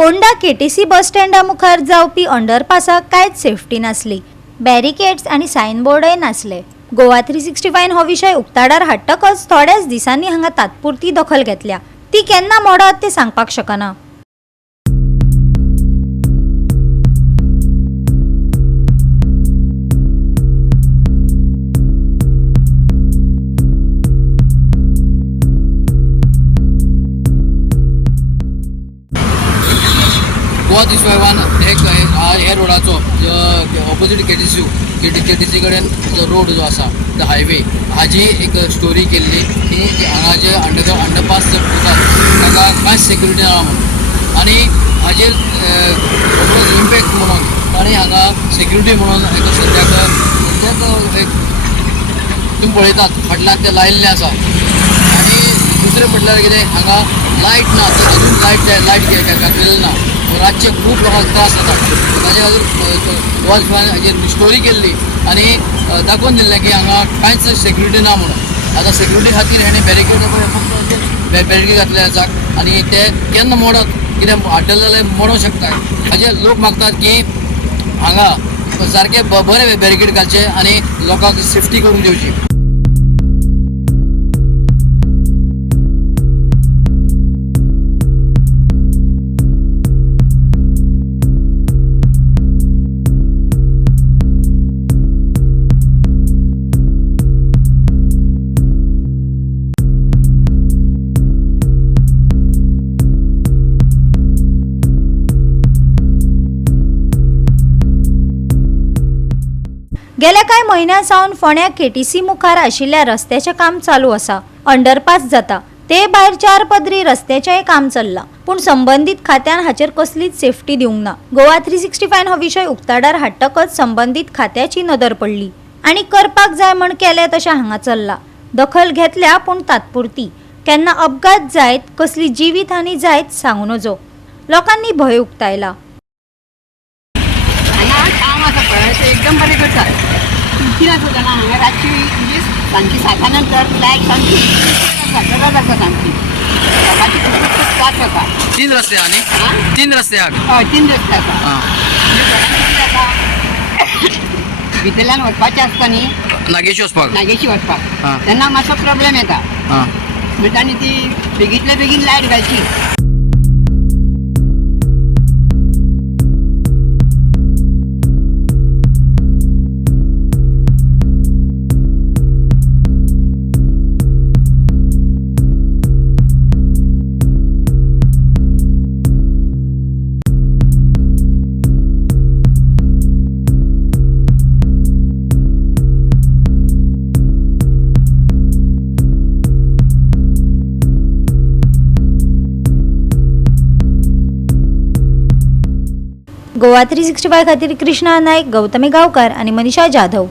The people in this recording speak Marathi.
फोंडा केटीसी बस स्टँडा मुखार जावपी अंडरपासाक कांयच सेफ्टी नासली। बॅरिकेड्स आणि सायनबोर्डय नासले। गोवा 365 हो विषय उक्ताडार हाडटकच थोड्याच दिसांनी हांगा तात्पुरती दखल घेतल्या। ती केन्ना मोडत ते सांगपाक शकना। गोवा 365 हे रोडाचो ऑपोजिट केटीसी कडेन जो रोड जो आसा द हायवे हाजी एक स्टोरी केल्ली की हांगा जे अंडरपास ताका कांयच सेक्युरिटी ना म्हणून आनी हाजेर इम्पॅक्ट म्हणून ताणें हांगा सेक्युरिटी म्हणून सद्याक एक तुमी पळयतात फाटल्यान ते लायिल्लें आसा। आनी दुसरें म्हटल्यार कितें हांगा लायट ना, अजून लायट घातलेलें ना। रातचे खूप लोकांक त्रास जाता। ताजे खातीर गोवा हाजेर स्टोरी केल्ली आनी दाखोवन दिल्लें की हांगा कांयच सेक्युरिटी ना म्हणून। आतां सेक्युरिटी खातीर हेणें बॅरिकेड घातले आसा आनी ते केन्ना मोडत कितें हाडटले जाल्यार मोडूंक शकता। हाजे लोक मागतात की हांगा सारके बरे बॅरिकेड घालचे आनी लोकांक सेफ्टी करून दिवची। गेल्या कांय म्हयन्यांसावन फोंड्या केटीसी मुखार आशिल्ल्या रस्त्याचें काम चालू आसा। अंडरपास जाता ते भायर 4 पदरी रस्त्याचेंय काम चल्लां, पूण संबंधीत खात्यान हाचेर कसलीच सेफ्टी दिवंक ना। गोवा 365 हो विशय उक्ताडार हाडटकच संबंधीत खात्याची नदर पडली आनी करपाक जाय म्हण केलें तशें हांगा चल्लां। दखल घेतल्या पूण तात्पुरती। केन्ना अपघात जायत कसली जिवीत हानी जायत सांगू नजो। लोकांनी भंय उक्तायला। एकदम बरें करता। कित्याक जाणा हांगा रातची म्हणजे सांजची 7 नंतर लायट सामकी जाता सामकी लोकांची खूब त्रास जाता। 3 रस्ते आहा न्ही? 3 रस्ते आहा? हय 3 रस्ते आसा। भितरल्यान वचपाचें आसता न्ही नागेशी वचपाक तेन्ना मातसो प्रॉब्लेम येता। म्हणटा न्ही ती बेगींतल्या बेगीन लायट घालची। गोवा 365 खातीर कृष्णा नायक, गौतमी गांवकार आणि मनीषा जाधव।